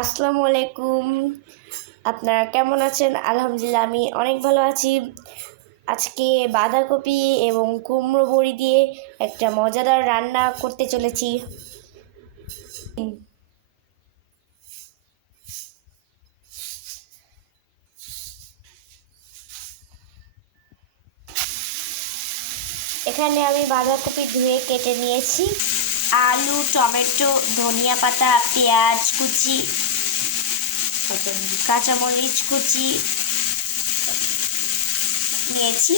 আসসালামু আলাইকুম। আপনারা কেমন আছেন? আলহামদুলিল্লাহ, আমি অনেক ভালো আছি। আজকে বাঁধাকপি এবং কুমড়ো বড়ি দিয়ে একটা মজাদার রান্না করতে চলেছি। এখানে আমি বাঁধাকপি ধুয়ে কেটে নিয়েছি। আলু, টমেটো, ধনিয়া পাতা, পেঁয়াজ, কুচি কাঁচামরিচ। কুচি নিয়েছি।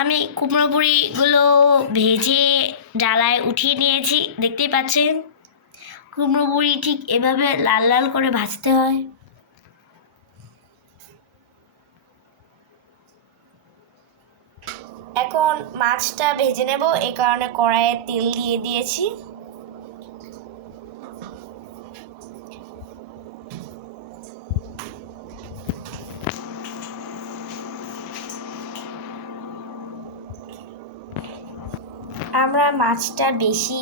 আমি কুমড়ো বড়িগুলো ভেজে ডালায় উঠিয়ে নিয়েছি, দেখতেই পাচ্ছেন? কুমড়ো বড়ি ঠিক এভাবে লাল লাল করে ভাজতে হয়। এখন মাছটা ভেজে নেব। এই কারণে কড়াইয়ে তেল দিয়ে দিয়েছি। আমরা মাছটা বেশি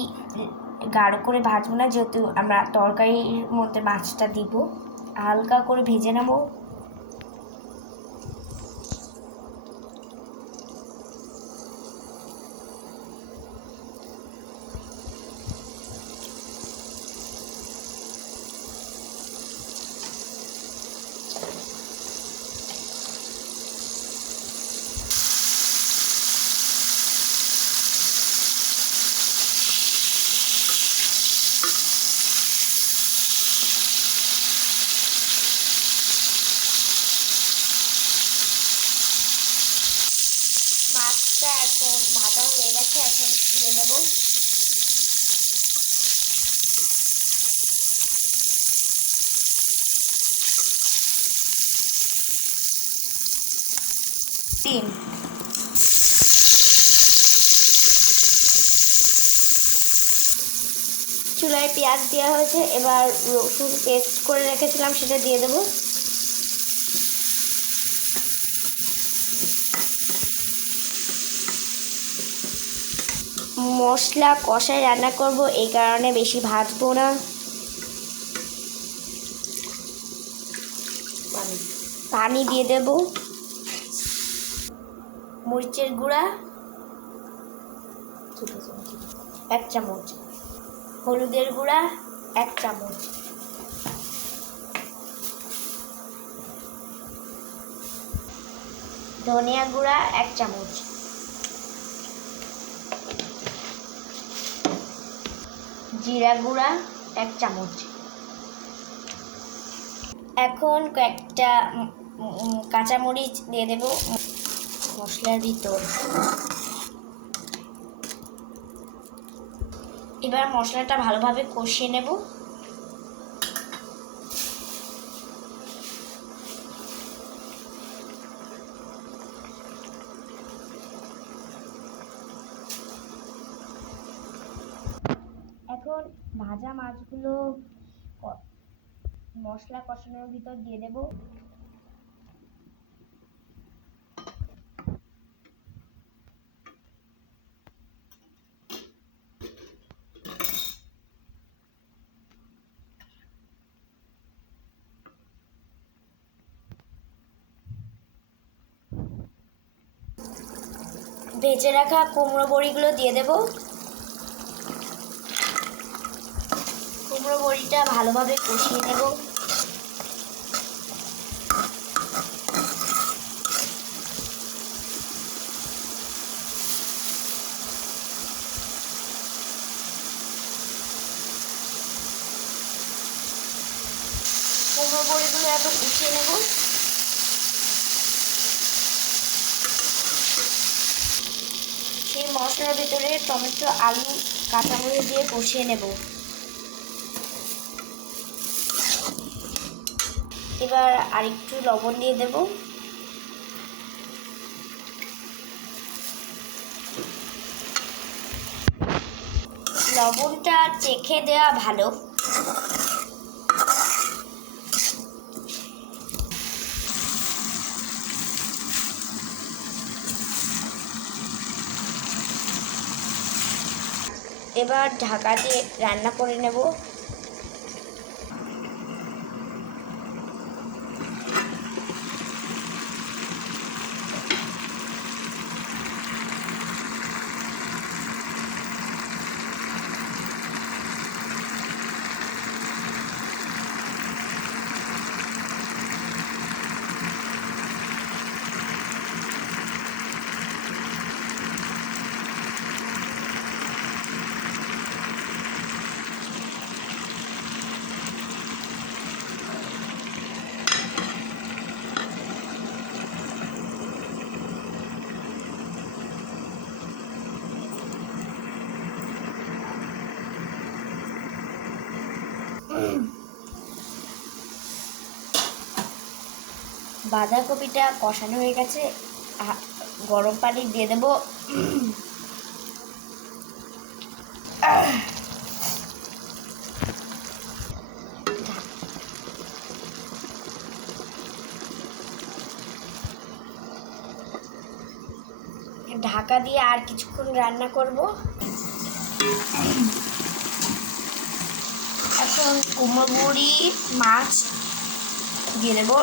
গাঢ় করে ভাজবো না, যেহেতু আমরা তরকারির মধ্যে মাছটা দিব। হালকা করে ভেজে নেব। তিন চুলায় পেঁয়াজ দেওয়া হয়েছে, এবার রসুন পেস্ট করে রেখেছিলাম, সেটা দিয়ে দেবো। মশলা কষায় রান্না করব, এই কারণে বেশি ভাজবো না। পানি দিয়ে দেব। মরিচের গুঁড়া। এক চামচ। হলুদের গুঁড়া, এক চামচ। ধনিয়া গুঁড়া, এক চামচ। জিরা গুঁড়া, এক চামচ। এখন কয়েকটা কাঁচামরিচ দিয়ে দেব। মশলার ভিতর এবার মশলাটা ভালোভাবে কষিয়ে নেব। এখন ভাজা মাছগুলো মশলা কষানোর ভিতর দিয়ে দেব। ভেজে রাখা কুমড়ো বড়িগুলো দিয়ে দেবো। কুমড়ো বড়িটা ভালোভাবে কষিয়ে নেব। কুমড়ো বড়িগুলো এখন উঠিয়ে নেব। মশলার ভিতরে টমেটো, আলু, কাঁচামরিচ দিয়ে কষিয়ে নেব। এবার আরেকটু লবণ দিয়ে দেব। লবণটা চেখে দেওয়া ভালো। এবার ঢাকা দিয়ে রান্না করে নেব। বাঁধাকপিটা কষানো হয়ে গেছে। গরম পানি দিয়ে দেবো। ঢাকা দিয়ে আর কিছুক্ষণ রান্না করব। এখন কুমড়ো মাছ দিয়ে দেবো।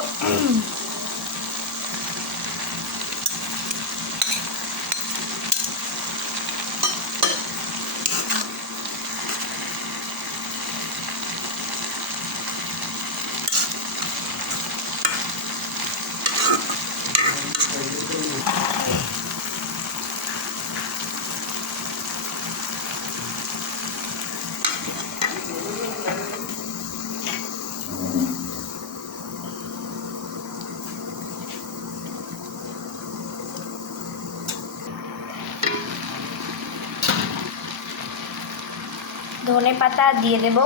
ধনে পাতা দিয়ে দেব।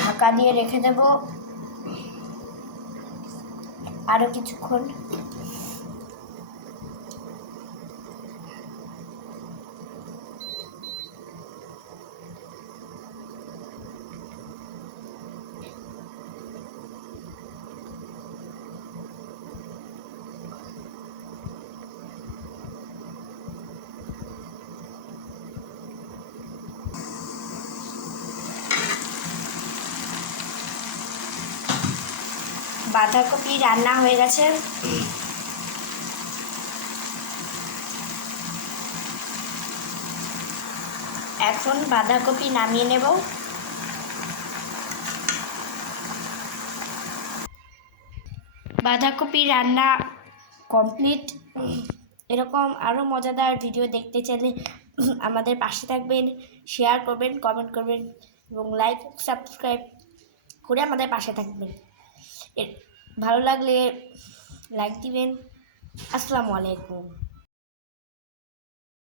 ঢাকা দিয়ে রেখে দেব। আরও কিছুক্ষণ। বাঁধাকপি রান্না হয়ে গেছে। এখন বাঁধাকপি নামিয়ে নেব। বাঁধাকপি রান্না কমপ্লিট। এরকম আরও মজাদার ভিডিও দেখতে চাইলে আমাদের পাশে থাকবেন, শেয়ার করবেন কমেন্ট করবেন এবং লাইক সাবস্ক্রাইব করে আমাদের পাশে থাকবেন। ভালো লাগলে লাইক দিবেন। আসসালামু আলাইকুম।